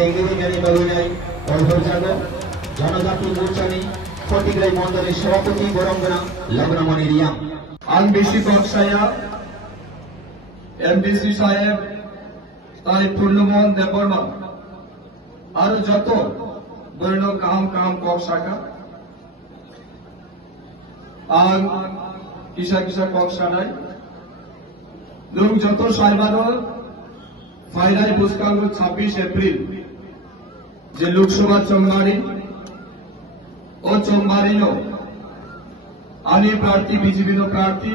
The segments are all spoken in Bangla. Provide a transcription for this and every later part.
চেঙ্গিরি গাড়ি বাগুনাই অর্ধজাগ জনজাতি মোর্চানি ফটিকরাই মন্ডলের সভাপতি বরঙ্গনা লগ্নমণি রিয়াম আন বেশি বক্সায়া এমডিসি সাহেব তাই পূর্ণমোহন দেববর্মা আর যত বর্ণ কাম কক শাখা আন কিসা কক সানাই লোক যত সাইবার ফাইনাল পুরস্কার 26 এপ্রিল যে লোকসভা চৌমারি ও চৌমারিনো আনি প্রার্থী বিজেপি প্রার্থী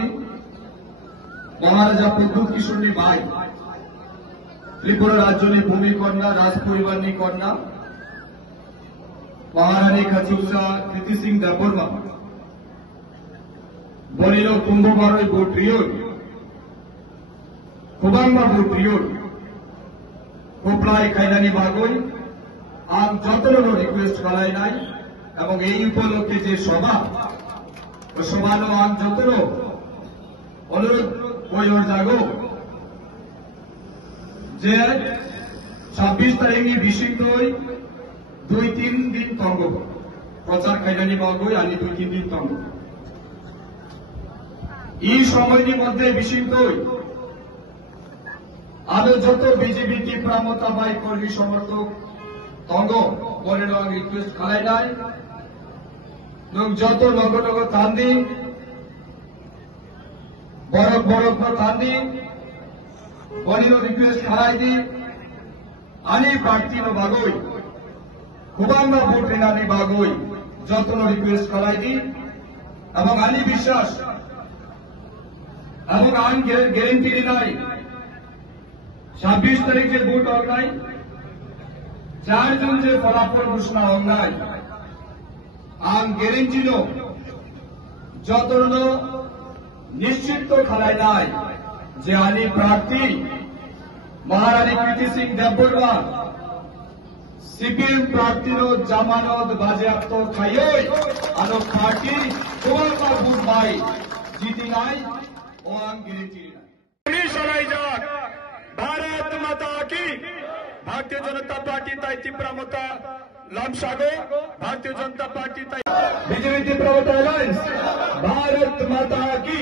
মহারাজা প্রদ্যুৎ কিশোরী ভাই ত্রিপুরা রাজ্যની ભૂમિ કન્યા રાજપરિવારની કન્યા મહારાણી ખચુસા કીર્તિસિંહ દેવબર્મા বলিল কুম্ভবারই বোট্রিয়র কুবাংমা বোট্রিয়র কোপলাই খাইলানি বাগই আর যতগুলো রিকোয়েস্ট করাই নাই এবং এই উপলক্ষে যে সভা ও সভানো আর যতগুলো অনুরোধ কইর জাগো যে 26 তারিখে বিশিংদই 2-3 দিন তঙ্গ প্রচার খাইলানি বাগই আনি 2-3 দিন তঙ্গ এই সময়ের মধ্যে বিশিংদই আরো যত বিজেপি তীব্রমতা বাই কর্মী সমর্থক তঙ্গ বলে রিকোয়েস্ট খালাই নাই এবং যত নগর তান্দি বড় তান্দি বলিল রিকোয়েস্ট খালাই দি আনি প্রার্থী বাগই কুবাংমা ভোট এনানি বাগই যত রিকোয়েস্ট খালাই দি এবং আনি বিশ্বাস এবং আন গ্যারেন্টি নাই 26 তারিখে ভোট হোক নাই 4 জন যে ফলাফল ঘোষণা হোক নাই আন গ্যারেন্টি যত নিশ্চিত খালাই নাই যে আনি প্রার্থী মহারানী কীর্তি সিং দেববর্মা সিপিএম প্রার্থীর জামানত বাজেয়াপ্ত খাইই আনো পার্টি কুবাংমা ভোট ভাই জিতি নাই ও আন গ্যারেন্টি নাই সবাই যাক भारत माता की भारतीय जनता पार्टी ताई तीव्रमता लामसागो भारतीय जनता पार्टी ताई बीजेपी तीव्रमता अलायंस भारत माता की